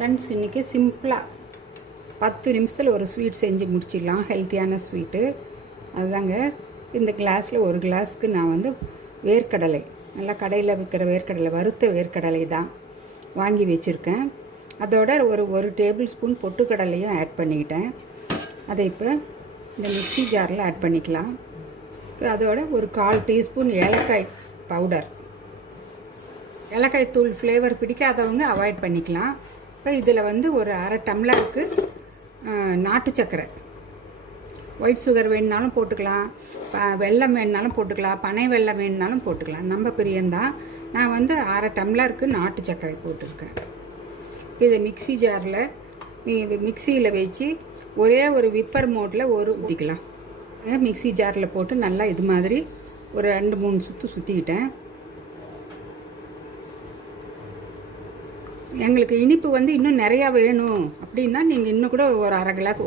Friends, இன்றைக்கி சிம்பிளாக 10 நிமிஷத்தில் ஒரு ஸ்வீட் செஞ்சு முடிச்சிடலாம். ஹெல்த்தியான ஸ்வீட்டு அதுதாங்க. இந்த கிளாஸில் ஒரு கிளாஸுக்கு நான் வந்து வேர்க்கடலை, நல்லா கடையில் விற்கிற வேர்க்கடலை, வறுத்த வேர்க்கடலை தான் வாங்கி வச்சுருக்கேன். அதோட ஒரு டேபிள் ஸ்பூன் பொட்டுக்கடலையும் ஆட் பண்ணிக்கிட்டேன். அதை இப்போ இந்த மிக்ஸி ஜாரில் ஆட் பண்ணிக்கலாம். அதோட ஒரு 1/4 டீஸ்பூன் ஏலக்காய் பவுடர். ஏலக்காய் தூள் ஃப்ளேவர் பிடிக்காதவங்க அவாய்ட் பண்ணிக்கலாம். இப்போ இதில் வந்து ஒரு அரை டம்ளருக்கு நாட்டு சர்க்கரை, ஒயிட் சுகர் வேணுனாலும் போட்டுக்கலாம், வெல்லம் வேணுனாலும் போட்டுக்கலாம், பனை வெல்லம் வேணுனாலும் போட்டுக்கலாம், நம்ம பிரியந்தான். நான் வந்து அரை டம்ளருக்கு நாட்டு சர்க்கரை போட்டிருக்கேன். இதை மிக்ஸி ஜாரில் மிக்சியில் வச்சு ஒரே ஒரு விப்பர் மோட்டில் ஊற்றிக்கலாம். மிக்ஸி ஜாரில் போட்டு நல்லா இது மாதிரி ஒரு 2-3 சுற்று சுற்றிக்கிட்டேன். எங்களுக்கு இனிப்பு வந்து இன்னும் நிறையா வேணும் அப்படின்னா நீங்கள் இன்னும் கூட ஒரு அரை கிளாஸ்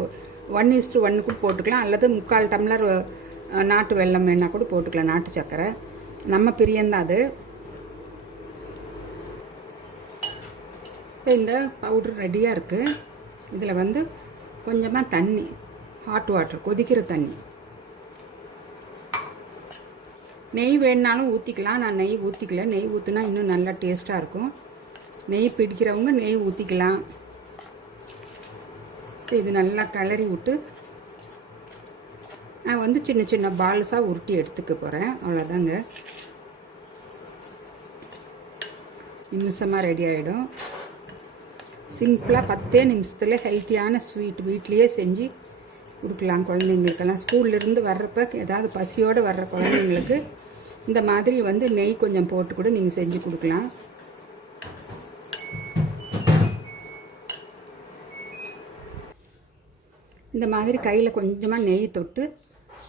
1:1 கூட போட்டுக்கலாம், அல்லது 3/4 டம்ளர் நாட்டு வெல்லம் வேணால் கூட போட்டுக்கலாம், நாட்டு சர்க்கரை. நம்ம பிரியந்தான் அது. இப்போ இந்த பவுட்ரு ரெடியாக இருக்குது. இதில் வந்து கொஞ்சமாக தண்ணி, ஹாட் வாட்டர், கொதிக்கிற தண்ணி. நெய் வேணுனாலும் ஊற்றிக்கலாம். நான் நெய் ஊற்றிக்கல. நெய் ஊற்றினா இன்னும் நல்லா டேஸ்ட்டாக இருக்கும். நெய் பிடிக்கிறவங்க நெய் ஊற்றிக்கலாம். இது நல்லா கிளறி விட்டு நான் வந்து சின்ன சின்ன பால்ஸாக உருட்டி எடுத்துக்க போகிறேன். அவ்வளோதாங்க, நிமிஷமாக ரெடி ஆகிடும். சிம்பிளாக 10 நிமிஷத்தில் ஹெல்த்தியான ஸ்வீட் வீட்லேயே செஞ்சு கொடுக்கலாம் குழந்தைங்களுக்கெல்லாம். ஸ்கூல்லேருந்து வர்றப்ப ஏதாவது பசியோடு வர்ற குழந்தைங்களுக்கு இந்த மாதிரி வந்து நெய் கொஞ்சம் போட்டு கூட நீங்கள் செஞ்சு கொடுக்கலாம். இந்த மாதிரி கையில் கொஞ்சமாக நெய் தொட்டு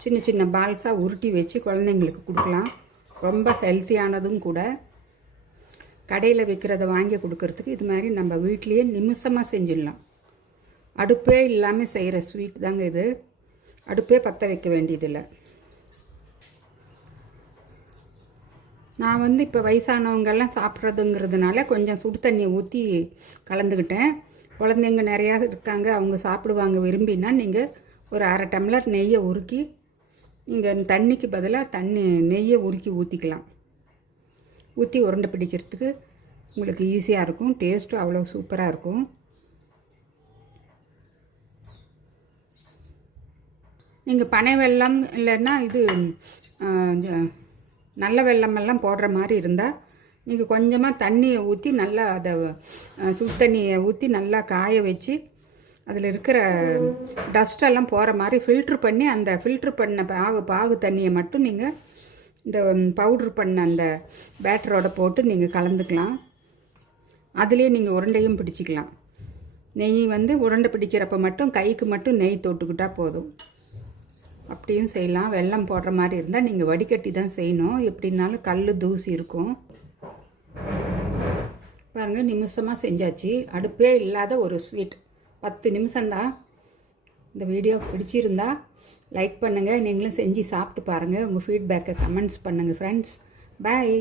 சின்ன சின்ன பால்ஸாக உருட்டி வச்சு குழந்தைங்களுக்கு கொடுக்கலாம். ரொம்ப ஹெல்த்தியானதும் கூட. கடையில் விற்கிறத வாங்கி கொடுக்கறதுக்கு இது மாதிரி நம்ம வீட்லேயே நிமிஷமாக செஞ்சிடலாம். அடுப்பே இல்லாமல் செய்கிற ஸ்வீட் தாங்க இது. அடுப்பே பற்ற வைக்க வேண்டியதில்லை. நான் வந்து இப்போ வயசானவங்கெல்லாம் சாப்பிட்றதுங்கிறதுனால கொஞ்சம் சுடு தண்ணியை ஊற்றி கலந்துக்கிட்டேன். குழந்தைங்க நிறையா இருக்காங்க, அவங்க சாப்பிடுவாங்க விரும்பினா நீங்கள் ஒரு அரை டம்ளர் நெய்யை உருக்கி, நீங்கள் தண்ணிக்கு பதிலாக நெய்யை உருக்கி ஊற்றிக்கலாம். ஊற்றி உருண்டை பிடிக்கிறதுக்கு உங்களுக்கு ஈஸியாக இருக்கும். டேஸ்ட்டும் அவ்வளோ சூப்பராக இருக்கும். நீங்கள் பனை வெல்லம் இல்லைன்னா இது நல்ல வெல்லமெல்லாம் போடுற மாதிரி இருந்தால் நீங்கள் கொஞ்சமாக தண்ணியை ஊற்றி நல்லா அதை சுடு தண்ணியை ஊற்றி நல்லா காய வச்சு அதில் இருக்கிற டஸ்டெல்லாம் போகிற மாதிரி ஃபில்ட்ரு பண்ணி, அந்த ஃபில்ட்ரு பண்ண பாகு தண்ணியை மட்டும் நீங்கள் இந்த பவுட்ரு பண்ண அந்த பேட்டரோட போட்டு நீங்கள் கலந்துக்கலாம். அதுலேயே நீங்கள் உருண்டையும் பிடிச்சிக்கலாம். நெய் வந்து உருண்டை பிடிக்கிறப்ப மட்டும் கைக்கு மட்டும் நெய் தொட்டுக்கிட்டால் போதும். அப்படியும் செய்யலாம். வெல்லம் போடுற மாதிரி இருந்தால் நீங்கள் வடிகட்டி தான் செய்யணும். எப்படின்னாலும் கல் தூசி இருக்கும். பாருங்கள், நிமிஷமாக செஞ்சாச்சு. அடுப்பே இல்லாத ஒரு ஸ்வீட். 10 நிமிஷம்தான். இந்த வீடியோ பிடிச்சிருந்தா லைக் பண்ணுங்கள். நீங்களும் செஞ்சு சாப்பிட்டு பாருங்கள். உங்கள் ஃபீட்பேக்கை கமெண்ட்ஸ் பண்ணுங்கள் ஃப்ரெண்ட்ஸ். பாய்.